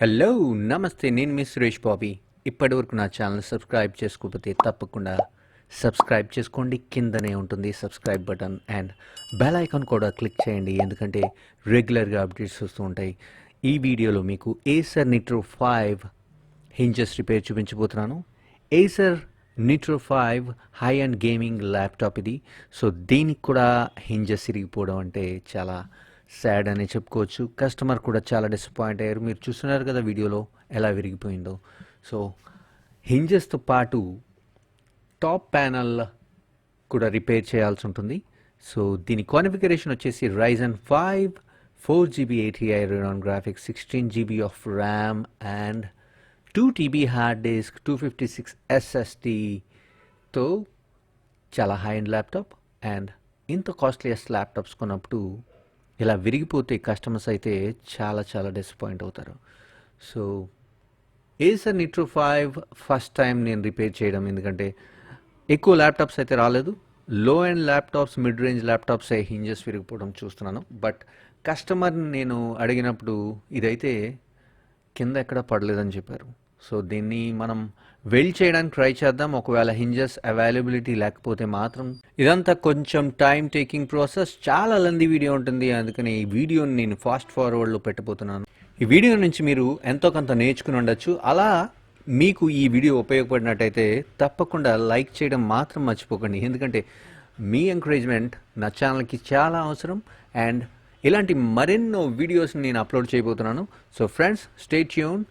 హలో నమస్తే నేను మీ సురేష్ బాబీ ఇప్పటివరకు నా ఛానల్ సబ్స్క్రైబ్ చేసుకోకపోతే తప్పకుండా సబ్స్క్రైబ్ చేసుకోండి కిందనే ఉంటుంది subscribe button and bell icon కూడా క్లిక్ చేయండి ఎందుకంటే రెగ్యులర్గా అప్డేట్స్ వస్తూ ఉంటాయి ఈ వీడియోలో మీకు ఏసర్ నిట్రో 5 హింజెస్ రిపేర్ చూపించబోతున్నాను Acer Nitro 5 high and gaming laptop ఇది సో దీనికి కూడా హింజెస్ ఇరిగిపోవడం అంటే చాలా సాడ్ అని చెప్పుకోవచ్చు కస్టమర్ కూడా చాలా డిసప్పాయింట్ అయ్యారు మీరు చూస్తున్నారు కదా వీడియోలో ఎలా విరిగిపోయిందో సో హింజెస్తో పాటు టాప్ ప్యానల్ కూడా రిపేర్ చేయాల్సి ఉంటుంది సో దీని కాన్ఫిగరేషన్ వచ్చేసి Ryzen 5 4GB ATI Radeon graphics 16GB of RAM and 2TB hard disk 256 SSDతో చాలా హై అండ్ ల్యాప్టాప్ అండ్ ఇంత కాస్ట్లీయెస్ట్ ల్యాప్టాప్స్ కొన్నప్పుడు ఇలా విరిగిపోతే కస్టమర్స్ అయితే చాలా చాలా డిసప్పాయింట్ అవుతారు so Acer Nitro 5 first time నేను రిపేర్ చేయడం ఎందుకంటే ఎక్కువ ల్యాప్టాప్స్ అయితే రాలేదు లో and laptops mid range laptops hinges విరిగిపోవడం చూస్తున్నాను బట్ కస్టమర్ని నేను అడిగినప్పుడు ఇదైతే కింద ఎక్కడ పడలేదని చెప్పారు సో దీన్ని మనం వెల్డ్ చేయడానికి ట్రై చేద్దాం ఒకవేళ హింజెస్ అవైలబిలిటీ లేకపోతే మాత్రం ఇదంతా కొంచెం టైం టేకింగ్ ప్రాసెస్ చాలా లెంది వీడియో ఉంటుంది అందుకని ఈ వీడియోని నేను ఫాస్ట్ ఫార్వర్డ్లో పెట్టబోతున్నాను ఈ వీడియో నుంచి మీరు ఎంతో కొంత నేర్చుకుని ఉండొచ్చు అలా మీకు ఈ వీడియో ఉపయోగపడినట్టయితే తప్పకుండా లైక్ చేయడం మాత్రం మర్చిపోకండి ఎందుకంటే మీ ఎంకరేజ్మెంట్ నా ఛానల్కి చాలా అవసరం అండ్ ఇలాంటి మరెన్నో వీడియోస్ నేను అప్లోడ్ చేయబోతున్నాను సో ఫ్రెండ్స్ స్టే ట్యూన్